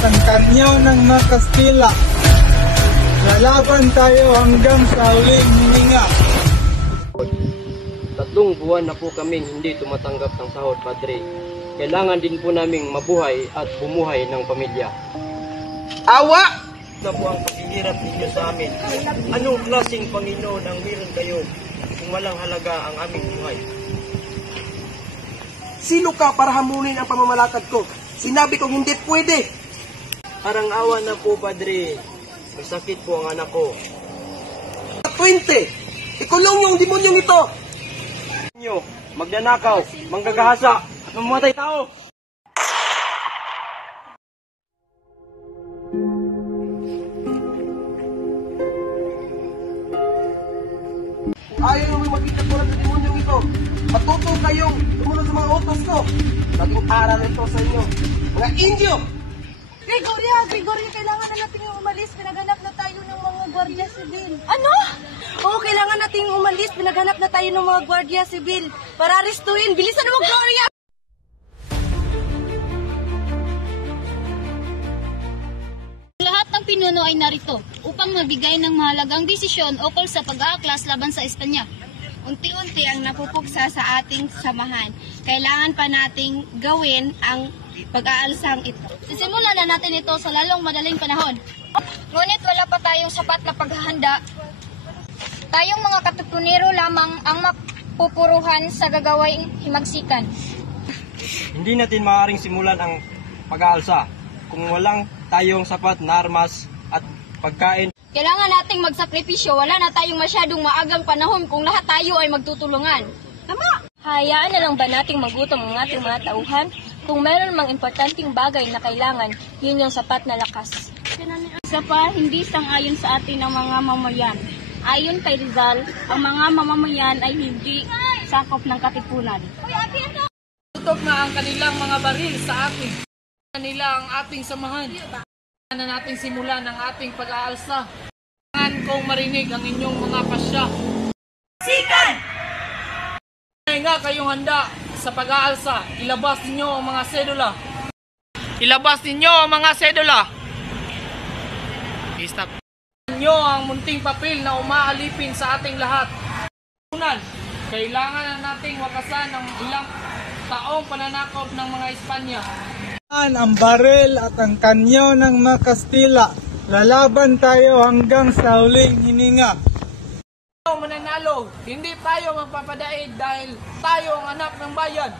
ang kanyaw ng mga Kastila. Lalaban tayo hanggang sa huling hininga. 3 buwan na po kaming hindi tumatanggap ng sahod, Padre. Kailangan din po naming mabuhay at bumuhay ng pamilya. Awa! Na po ang paghihirap ninyo sa amin. Anong klaseng Panginoon ang meron kayo kung walang halaga ang aming buhay? Sino ka para hamunin ang pamamalakad ko? Sinabi kong hindi pwede. Parang awa na po, Padre. May sakit po ang anak ko. 20! Ikulong yung demonyong ito! Nyo, magnanakaw, manggagahasa, at mamamatay tao! Ayaw nyo magkita ko ng demonyong ito. Matuto kayong tumunod sa mga utos ko. Naging aral ito sa inyo. Mga Indio! Gregoria, kailangan na natin yung umalis. Pinaghanap na tayo ng mga gwardiya sibil. Ano? Oo, kailangan natin umalis. Pinaghanap na tayo ng mga gwardiya sibil. Para arestuin. Bilisan mo, Gloria! Lahat ng pinuno ay narito upang magbigay ng mahalagang desisyon ukol sa pag-aaklas laban sa Espanya. Unti-unti ang napupuksa sa ating samahan. Kailangan pa nating gawin ang pag-aalsang ito. Sisimulan na natin ito sa lalong madaling panahon. Ngunit wala pa tayong sapat na paghahanda. Tayong mga katutunero lamang ang mapupuruhan sa gagawaing himagsikan. Hindi natin maaaring simulan ang pag-aalsa kung walang tayong sapat na armas at pagkain. Kailangan nating magsakripisyo. Wala na tayong masyadong maagang panahon kung lahat tayo ay magtutulungan. Tama! Hayaan na lang ba nating magutom ang ating mga tauhan? Kung meron mang importanteng bagay na kailangan, yun yung sapat na lakas. Isa pa, hindi sang-ayon sa atin ng mga mamayan. Ayon kay Rizal, ang mga mamamayan ay hindi sakop ng katipunan. Tutok na ang kanilang mga baril sa atin. Kanila ang ating samahan. Na nating simulan ang ating pag-aalsa. Kailangan kong marinig ang inyong mga pasya. Sikan! Kaya nga kayong handa sa pag-aalsa, ilabas ninyo ang mga sedula. Ilabas ninyo ang mga sedula. Stop. Ninyo ang munting papel na umaalipin sa ating lahat. Kailangan na nating wakasan ang ilang taong pananakop ng mga Espanya. Ang baril at ang kanyaw ng mga Kastila. Lalaban tayo hanggang sa huling hininga. Mananalo, hindi tayo magpapadaig dahil tayo ang anak ng bayan.